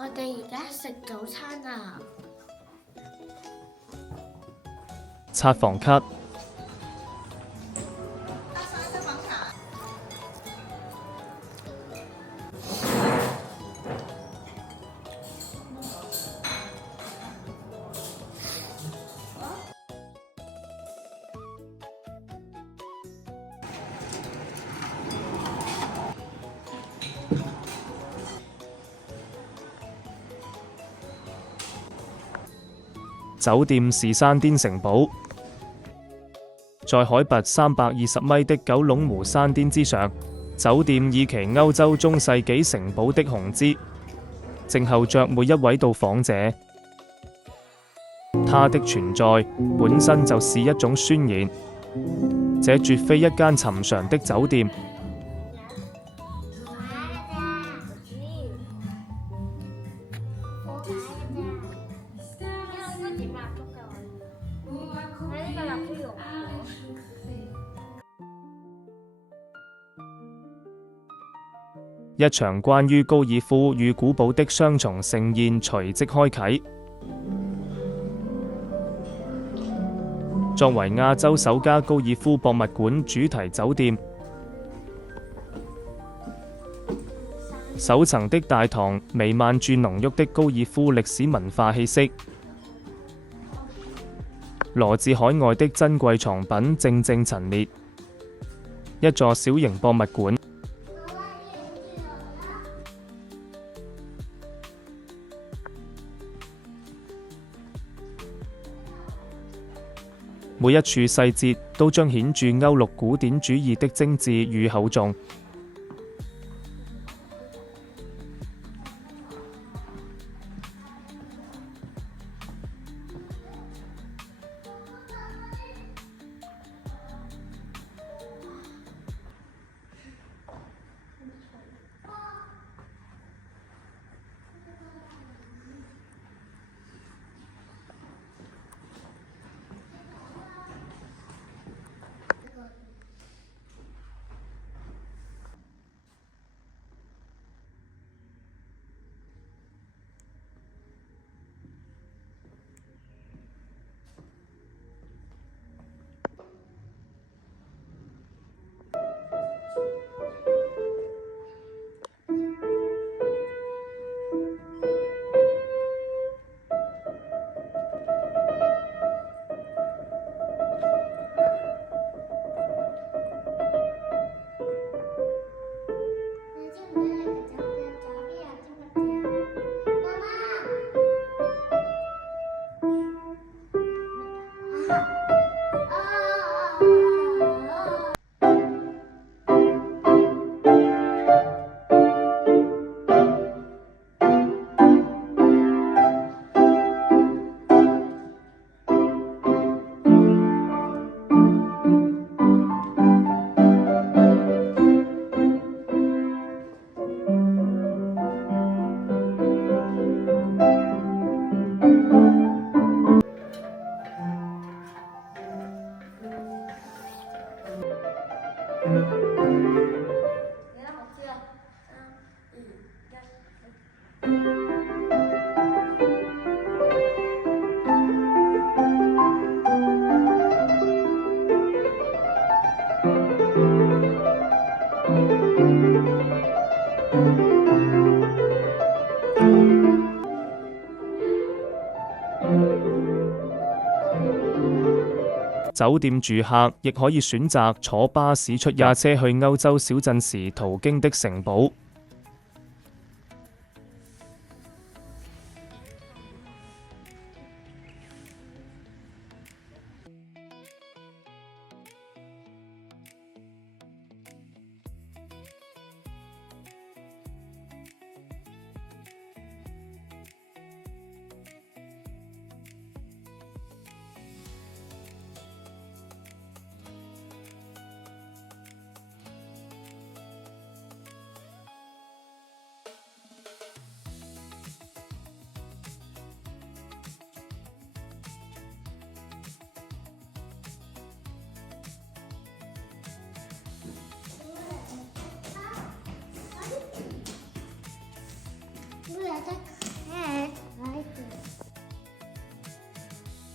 我哋而家食早餐啊！刷房卡。酒店是山巔城堡，在海拔320米的九龍湖山巔之上，酒店以其歐洲中世紀城堡的雄姿，靜候着每一位到訪者。它的存在本身就是一種宣言，這絕非一間尋常的酒店。一場關於高爾夫與古堡的雙重盛宴隨即開啟。作為亞洲首家高爾夫博物館主題酒店，首層的大堂彌漫住濃郁的高爾夫歷史文化氣息，羅自海外的珍貴藏品靜靜陳列，一座小型博物館。每一處細節都彰顯住歐陸古典主義的精緻與厚重。酒店住客亦可以選擇坐巴士出遊車去歐洲小鎮時途經的城堡。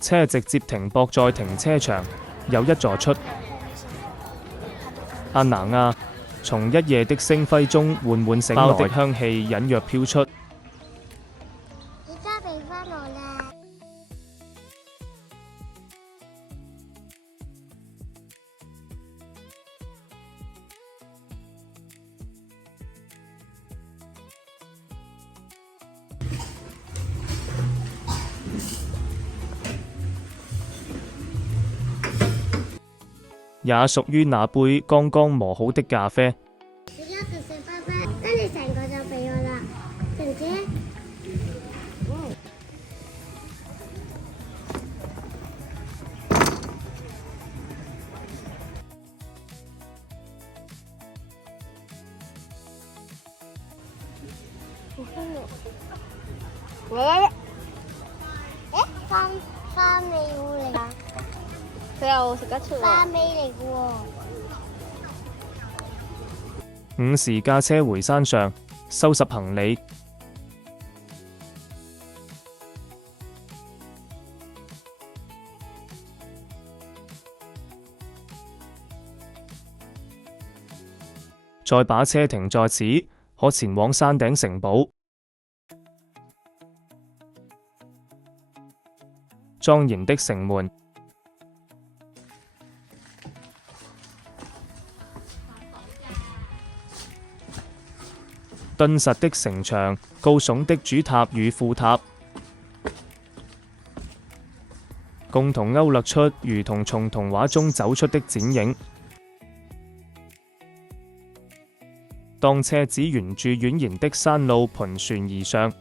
車直接停泊在停車場，有一座出。阿娜亞從一夜的星輝中緩緩醒來，爆的香氣隱約飄出。而家俾返我啦！也屬於那杯剛剛磨好的咖啡。而家就食包包，跟住成個就俾我啦，姐姐。花味嚟㗎，佢又食得出花味嚟嘅喎。午時駕車回山上，收拾行李。再把車停在此，可前往山頂城堡。莊嚴的城門，敦實的城牆，高聳的主塔與副塔，共同勾勒出如同從童話中走出的剪影。當車子沿住蜿蜒的山路盤旋而上，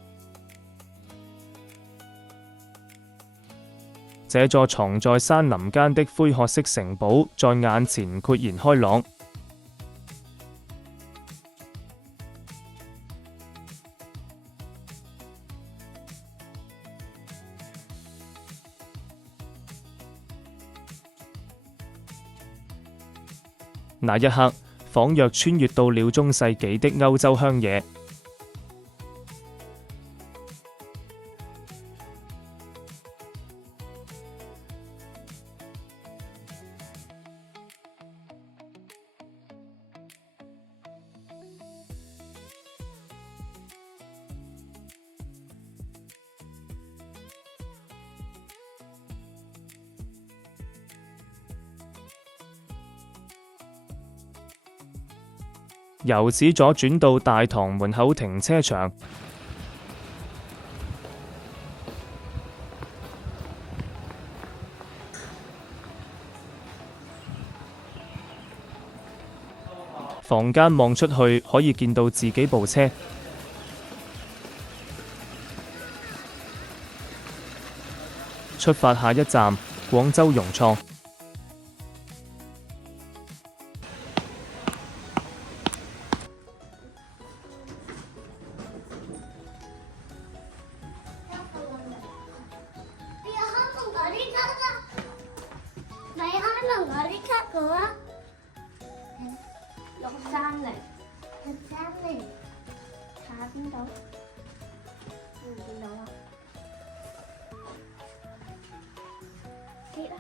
這座藏在山林間的灰褐色城堡在眼前豁然開朗。那一刻，仿若穿越到了中世紀的歐洲鄉野。由此左轉到大堂門口停車場，房間望出去可以見到自己部車。出發下一站，廣州融創。查邊度？唔見到啊！跌啦！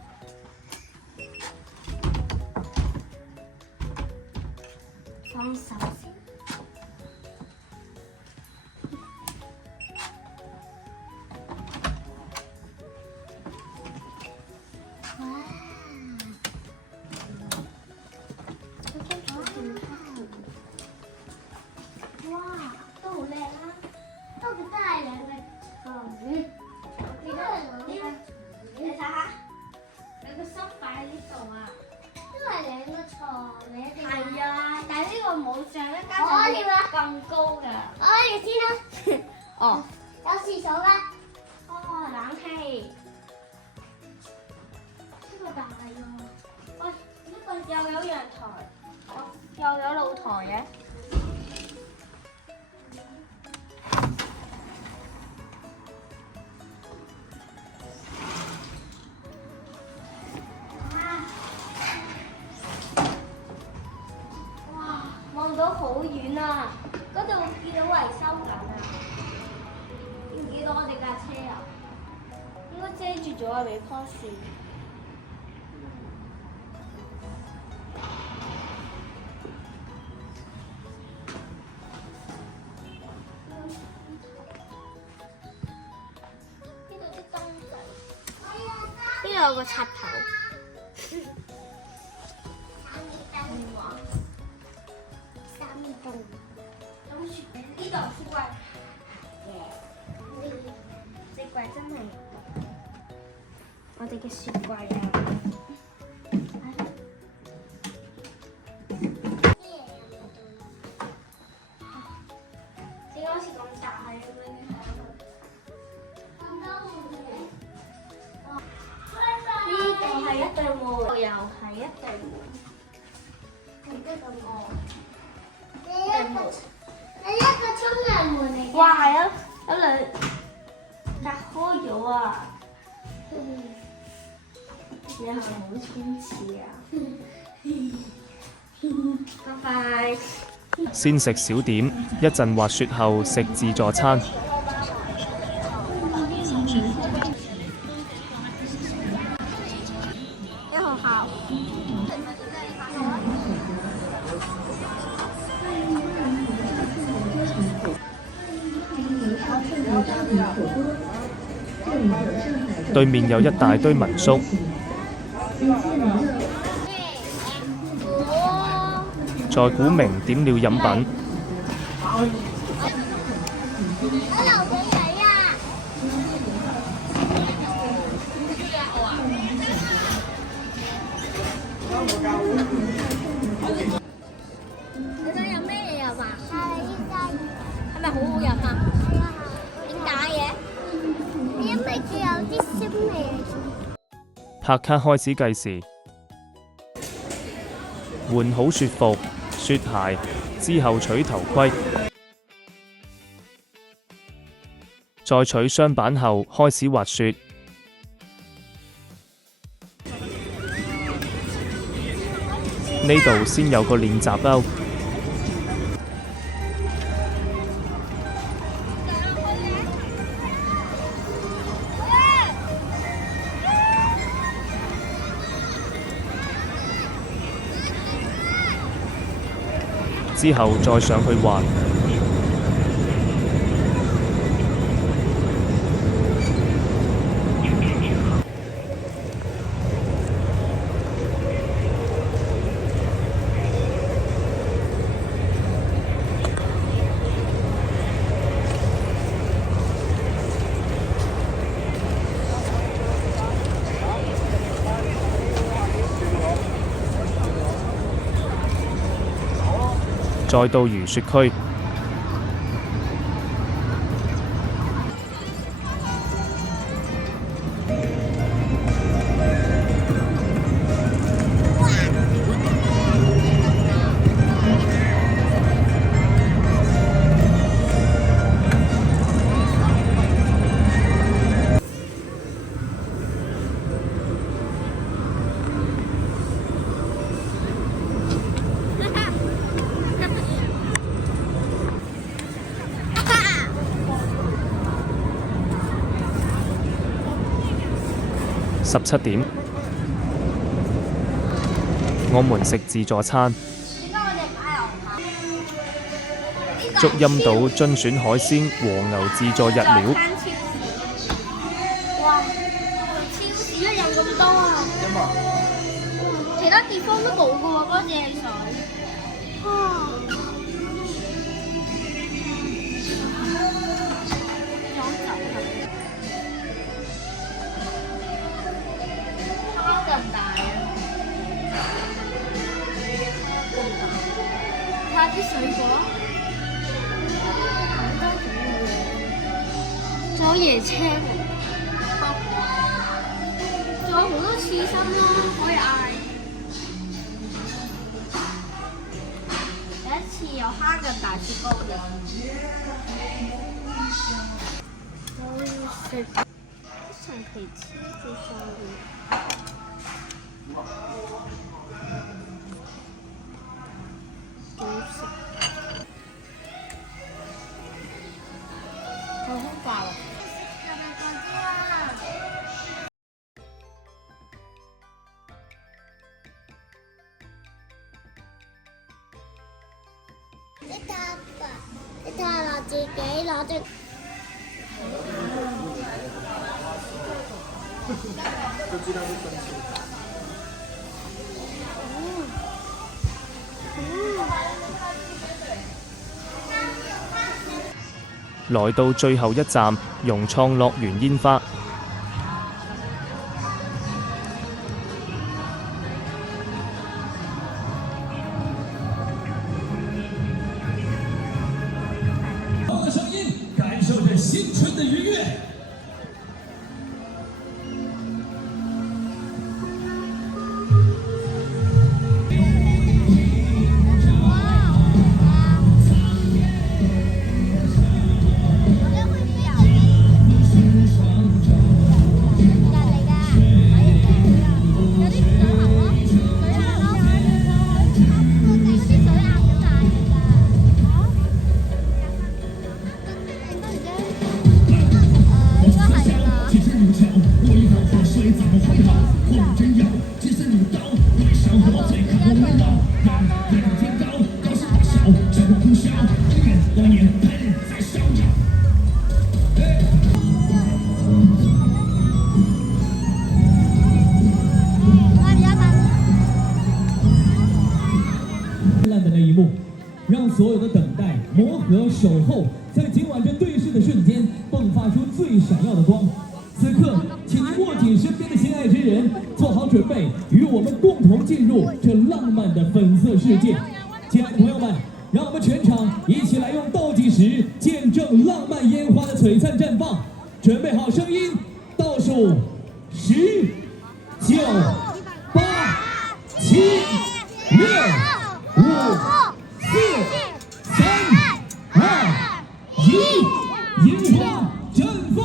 放手先。哇！都好靚啦，都真係靚嘅床。你睇下，你個心擺喺呢度啊，都係靚嘅床嚟。係啊，但係呢個冇上一間咁高㗎。我要先啦。哦，有廁所啦。哦，冷氣。呢個大喎。喂，呢個又有陽台，又有露台嘅。望到好遠啊！嗰度見到維修緊啊！見唔見到我哋架車啊？應該遮住咗咗啊！俾棵樹。呢度啲燈仔，呢度有個插頭。呢度雪櫃，雪櫃真係我哋嘅雪櫃啊！點解好似咁大嘅咩？呢個係一對門，又係一對門。你一個沖涼門嚟嘅。哇，係啊，有兩隔開咗啊！你係咪好天使啊？拜拜。先食小點，一陣滑雪後食自助餐。喺學校。對面有一大堆民宿，在古明點了飲品。我流水仔啊！你想飲咩嘢飲啊？係咪好好飲啊？點解嘅？因為佢有啲酸味。拍卡開始計時，換好雪服、雪鞋之後取頭盔，再取雙板後開始滑雪。呢度先有個練習勾。之後再上去滑。再到如雪區，17點，我們食自助餐。竹蔭島津選海鮮和牛自助日料。哇！超市一樣咁多啊！其他地方都冇㗎喎，嗰隻水。哇！咁大啊！睇下啲水果，好多種嘅，仲有椰青喎，仲有好多刺身啦，可以嗌。第一次有蝦仁大雪糕嘅，我要食一層皮黐住上面。好好飽啊！自己攞住。來到最後一站，融創樂園煙花。的聲音，感受着新春的愉悅。烂的那一幕，让所有的等待、磨合、守候，在今晚这对视的瞬间，迸发出最闪耀的光。此刻，请您握紧身边的心爱之人，做好准备，与我们共同进入这浪漫的粉色世界。亲爱的朋友们，让我们全场一起来用倒计时见证浪漫烟花的璀璨绽放。准备好声音，倒数10、9、8、7、6、5、4、3、2、1，烟花绽放。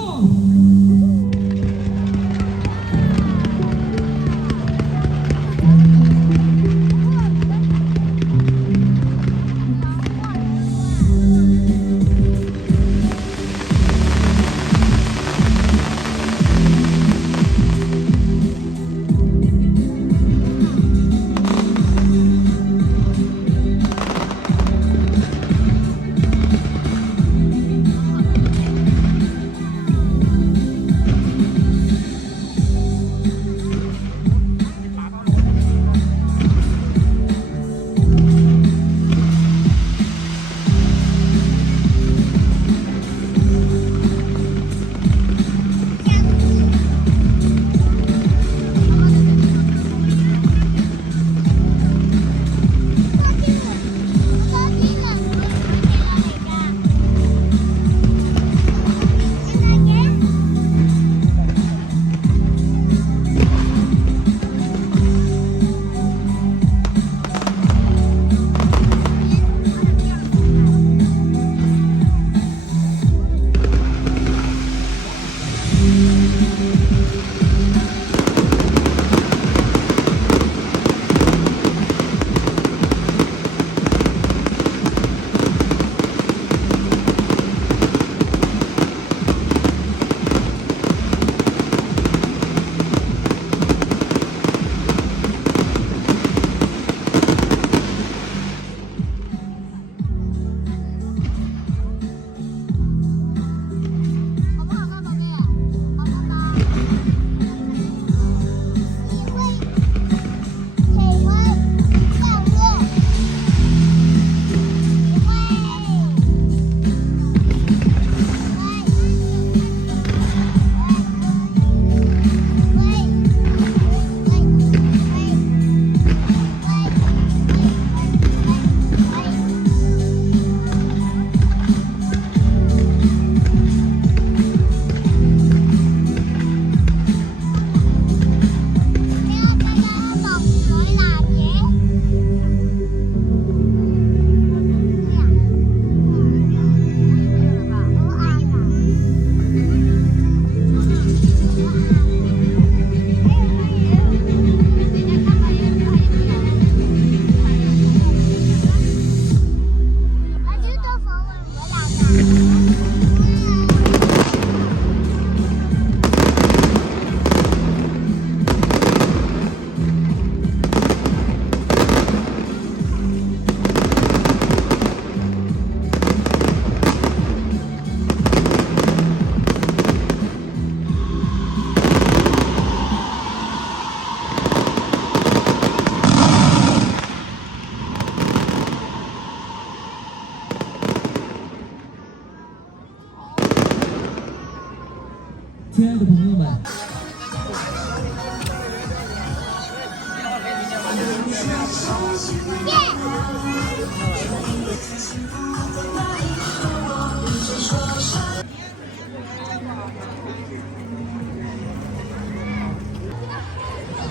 亲爱的朋友们。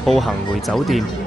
步行回酒店。